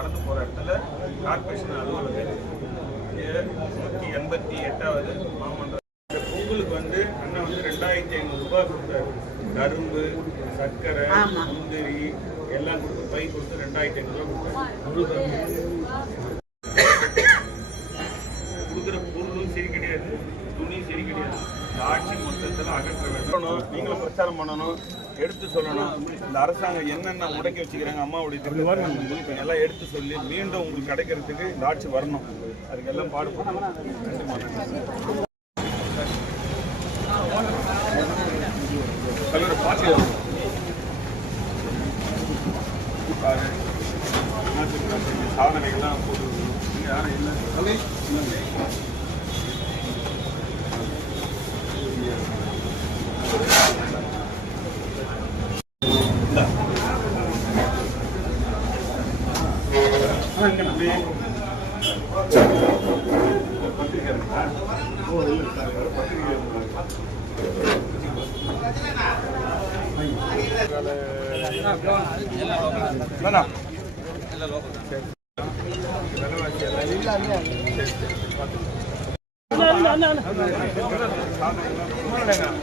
நடந்து போகிற இடத்துல கார்பரேஷன் அலுவலகம் 188வது மாமன்ற பொங்கலுக்கு வந்து அண்ணன் வந்து 2500 ரூபாய் கொடுத்தாரு. கரும்பு, சர்க்கரை, முந்திரி எல்லாம் கொடுத்து பை கொடுத்து 2500 ரூபாய் கொடுத்தாரு. கொடுக்குற பொருளும் சரி கிடையாது, துணியும் சரி கிடையாது. இந்த ஆட்சி மொத்தத்தில் அகற்ற வேண்டும். நீங்களும் பிரச்சாரம் பண்ணணும், எடுத்து சொல்லணும். இந்த அரசாங்கம் என்னென்ன முடக்கி வச்சுக்கிறாங்க, அம்மாவுடைய திட்டத்தை எல்லாம் எடுத்து சொல்லி மீண்டும் உங்களுக்கு கிடைக்கிறதுக்கு இந்த ஆட்சி வரணும். அதுக்கெல்லாம் பாடுபடணும். சாதனைகள்லாம் போட்டு யாரும் இல்லை.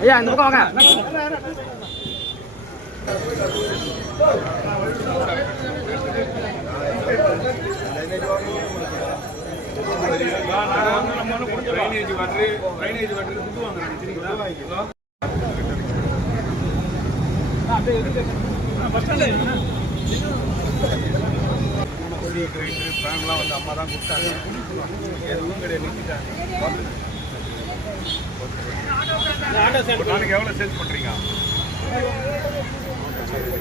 ஐயா இந்த பக்கம் வாங்க. ட்ரைனேஜ் வாட்டர் சுத்துவாங்க. கிரைண்டர் ஃபேன்லாம் வந்து அம்மா தான் கொடுத்தாங்க. எதுவும் கிடையாது, நிறுத்திட்டாங்க. நாளைக்கு எவ்வளோ சேல்ஸ் பண்ணுறீங்க?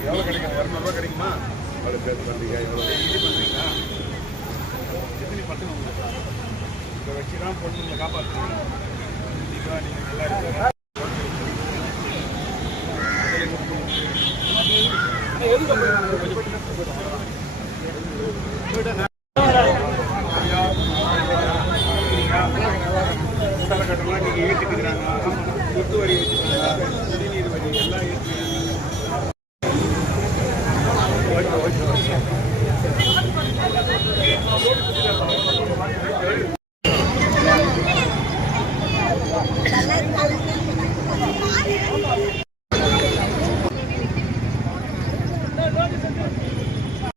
எவ்வளோ கிடைக்கும்? 200 ரூபா கிடைக்குமா? எவ்வளோ சேல்ஸ் பண்ணுறீங்க? எவ்வளோ இது பண்ணுறீங்களா? எத்தனை பசங்க உங்களுக்கு இதை வச்சு தான் பொண்ணுங்களை காப்பாற்றுவீங்க. கண்டிப்பாக நீங்கள் நல்லா இருக்கீங்க. கட்டெல்லாம் நீங்கள் ஏற்றுக்கிறாங்க. சொத்து வரி ஏற்றுக்கிறாங்க, குடிநீர் வரி எல்லாம் ஏற்றுக்கிறாங்க.